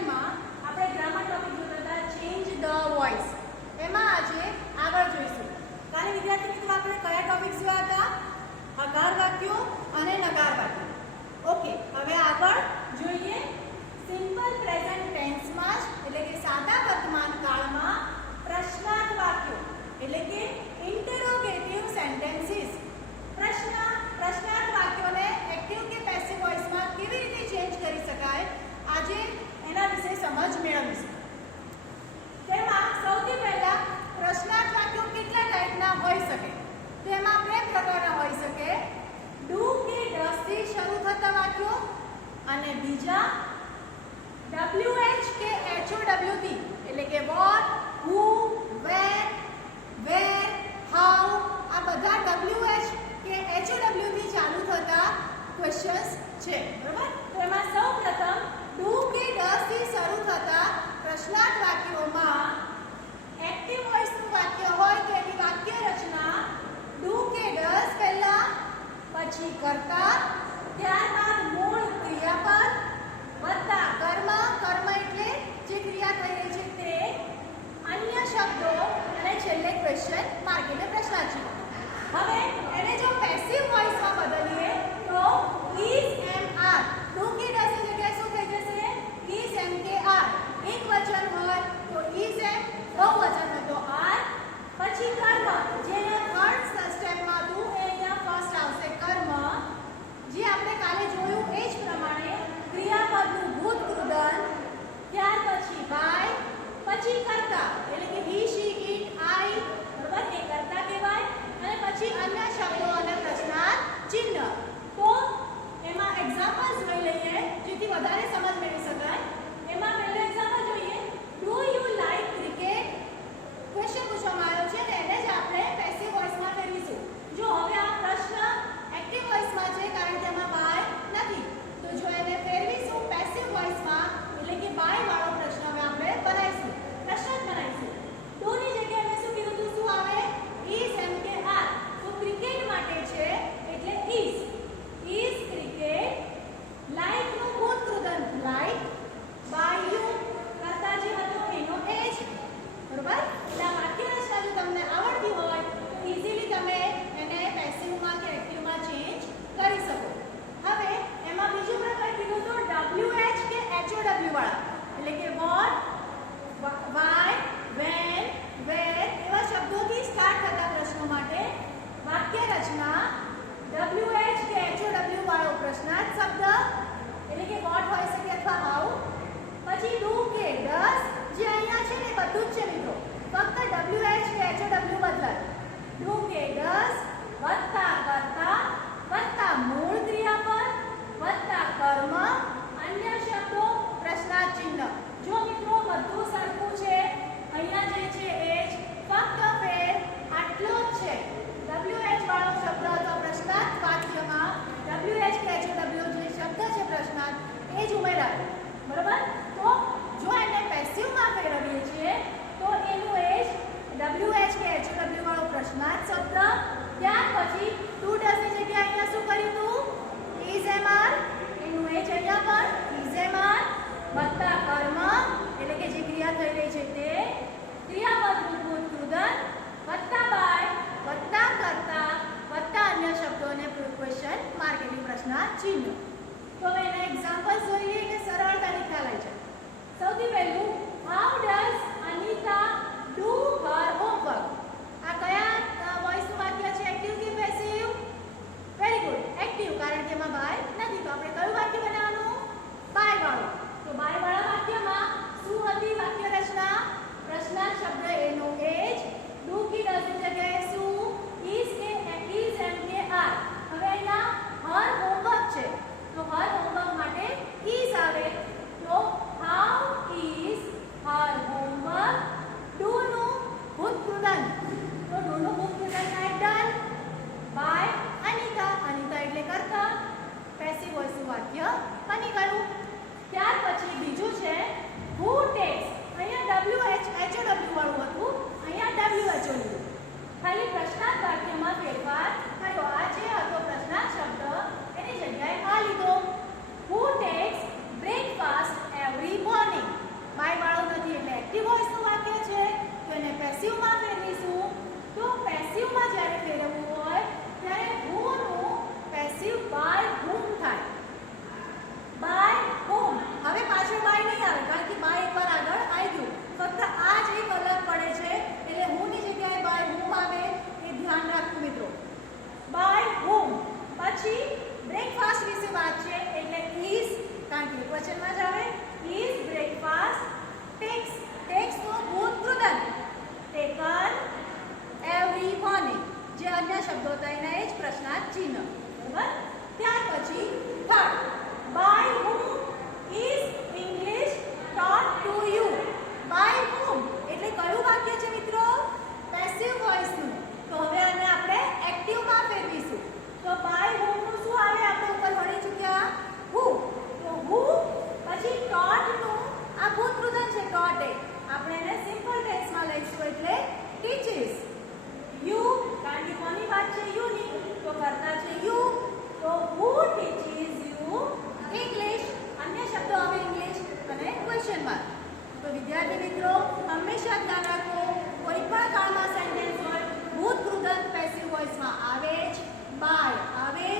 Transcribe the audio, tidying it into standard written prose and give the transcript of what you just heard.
સેશનમાં આપણે grammar topic જોતા હતા ચેન્જ ધ વોઇસ. એમાં આજે આગળ જોઈશું. કાલે વિદ્યાર્થી મિત્રો આપણે કયા ટોપિક્સ જોયા હતા? હકાર વાક્યો અને નકાર વાક્યો. ઓકે, હવે આગળ જોઈએ સિમ્પલ પ્રેઝન્ટ ટેન્સમાં જ એટલે કે સાદા વર્તમાન કાળમાં પ્રશ્નાર્થ વાક્યો એટલે કે ઇન્ટરોગેટિવ સેન્ટેન્સીસ. પ્રશ્નાર્થ વાક્યોને એક્ટિવ કે પેસિવ વોઇસમાં કેવી રીતે ચેન્જ કરી શકાય આજે એના વિશે સમજ મેળવીશું. તેમાં સૌથી પહેલા પ્રશ્નાર્થ વાક્યો કેટલા ટાઈપના હોઈ શકે? તેમાં બે પ્રકારના હોઈ શકે. ડુ કે ડઝ થી શરૂ થતા વાક્યો અને બીજા WH કે HOW થી એટલે કે vote, who, wear, wear, how આ બધા WH કે HOW થી ચાલુ થતા ક્વેશ્ચન્સ છે. બરાબર? તો એમાં સૌપ્રથમ ડુ કે ડઝ થી શરૂ થતા પ્રશ્નાર્થ વાક્યોમાં એક્ટિવ વોઇસનું વાક્ય હોય તો એની વાક્ય રચના ડુ કે ડઝ પહેલા, પછી કર્તા, ત્યારબાદ મૂળ ક્રિયાપદ વત્તા કર્મ. કર્મ એટલે જે ક્રિયા થઈ રહી છે તે, અન્ય શબ્દો અને છેલ્લે ક્વેશ્ચન માર્ક એટલે પ્રશ્નાર્થ ચિહ્ન. હવે એને જો પેસિવ વોઇસમાં બદલીએ તો ઇઝ એમ આર. ડુ કે ડઝ ની જગ્યાએ શું થઈ જશે? ઇઝ એમ કે આર. એક વચન હોય તો ઇઝ એમ, બહુવચન હોય તો આર. પછી કર્મ જેને થર્ડ સ્ટેપમાં હતું એ અહીંયા ફર્સ્ટ આવશે કર્મ. જે આપણે કાલે જોયું એ જ પ્રમાણે ક્રિયાપદનું ભૂતકૃદન, ત્યાર પછી બાય, પછી કર્તા એટલે કે હી, શી, ઇટ, આઈ. બરાબર? એ કર્તા કહેવાય. અને પછી અન્ય શબ્દો અને પ્રશ્નાર્થ ચિહ્ન. તો એમાં એક્ઝામ્પલ્સ જોઈ લઈએ જેથી વધારે સમજ મેળવી શકાય. એમાં પહેલું એક્ઝામ્પલ જોઈએ. Do you like cricket? Question પૂછવામાં આવ્યો છે ને એને જ આપણે પેસિવ વોઇસમાં ફેરવીશું. જો હવે આ પ્રશ્ન એક્ટિવ વોઇસમાં છે કારણ કે એમાં બાય નથી, તો જો એને ફેરવીશું પેસિવ વોઇસમાં એટલે કે બાય વાળો પ્રશ્ન હવે આપણે બનાવીશું, પ્રશ્ન જ બનાવીશું. ડુ ની જગ્યાએ મેં શું કીધું હતું? શું આવે? ઇઝ એમ કે આર. તો ક્રિકેટ માટે છે એટલે ઇઝ. Is cricket. લાઈક નું ભૂતકૃદન લાઈક. બાય યુ કરતા જે હતો એનો એજ. બરોબર? એટલે આ વાક્ય રચના જો તમને આવડતી હોય તો ઈઝીલી તમે એને પેસિવમાં કે એક્ટિવમાં ચેન્જ કરી શકો. હવે એમાં બીજું પ્રકાર કીધું તો WH કે HOW વાળા એટલે કે વોટ, વાય, વેન, વેર એવા શબ્દોથી સ્ટાર્ટ થતા પ્રશ્નો માટે વાક્ય રચના WH કે HOW વાળો પ્રશ્નાર્થ શબ્દ એટલે કે વોટ હોઈ શકે અથવા હાઉ. પછી ડુ કે ડઝ જે અહીંયા છે ને બધું જ છે મિત્રો, ફક્ત WH કે HOW બદલાય. ડુ કે ડઝ વત્તા કર્તા વત્તા મૂળ ક્રિયાપદ વત્તા કર્મ, અન્ય શબ્દો પ્રશ્નાર્થ ચિહ્ન. જો મિત્રો બધું સરખું છે, અહીંયા જે છે એ જ, ફક્ત ફેર આટલો જ છે. WH વાળો શબ્દ હતો પ્રશ્નાર્થ વાક્યમાં, WH કે HOW જે શબ્દ છે પ્રશ્નાર્થ એ જ ઉમેરાય. બરાબર? તો જો એને પેસિવમાં ફેરવીએ છીએ તો એનું એ જ WH કે HOW વાળો પ્રશ્નાર્થ શબ્દ. ત્યાર પછી ટુ ડઝ ની જગ્યાએ અહીંયા શું કર્યું હતું? Is m r. એનું એ જ અહીંયા પર ઇઝ એમ આર વત્તા કર્મ એટલે કે જે ક્રિયા થઈ રહી છે તે, ક્રિયાપદનું ભૂતકૃદન વત્તા બાય વત્તા કર્તા વત્તા અન્ય શબ્દો અને ક્વેશ્ચન માર્ક એટલે પ્રશ્નાર્થ ચિહ્ન. તો હવે એના એક્ઝામ્પલ્સ જોઈએ કે સરળતાથી ખ્યાલ આવી જાય. સૌથી પહેલું, how does Anita do her homework? આ કયા વોઇસનું વાક્ય છે? એક્ટિવ કે પેસિવ? વેરી ગુડ, એક્ટિવ, કારણ કે એમાં બાય નથી. તો આપણે કયું વાક્ય બનાવવાનું? બાય વાળું. તો બાય વાળા વાક્યમાં શું હતી વાક્ય રચના? પ્રશ્નાર્થ શબ્દ એનો એ જ. ડુ કે ડઝ ની જગ્યાએ શું? ઇઝ કે ઇઝ એમ કે આર. હવે અહીંયા હર હોમવર્ક છે તો હર હોમવર્ક માટે ક્વેશ્ચન માર્ક. તો વિદ્યાર્થી મિત્રો હંમેશા ધ્યાન રાખો, કોઈ પણ કાળમાં સેન્ટેન્સ હોય ભૂત કૃદંત પેસિવ વોઇસમાં આવે જ, બાય આવે જ,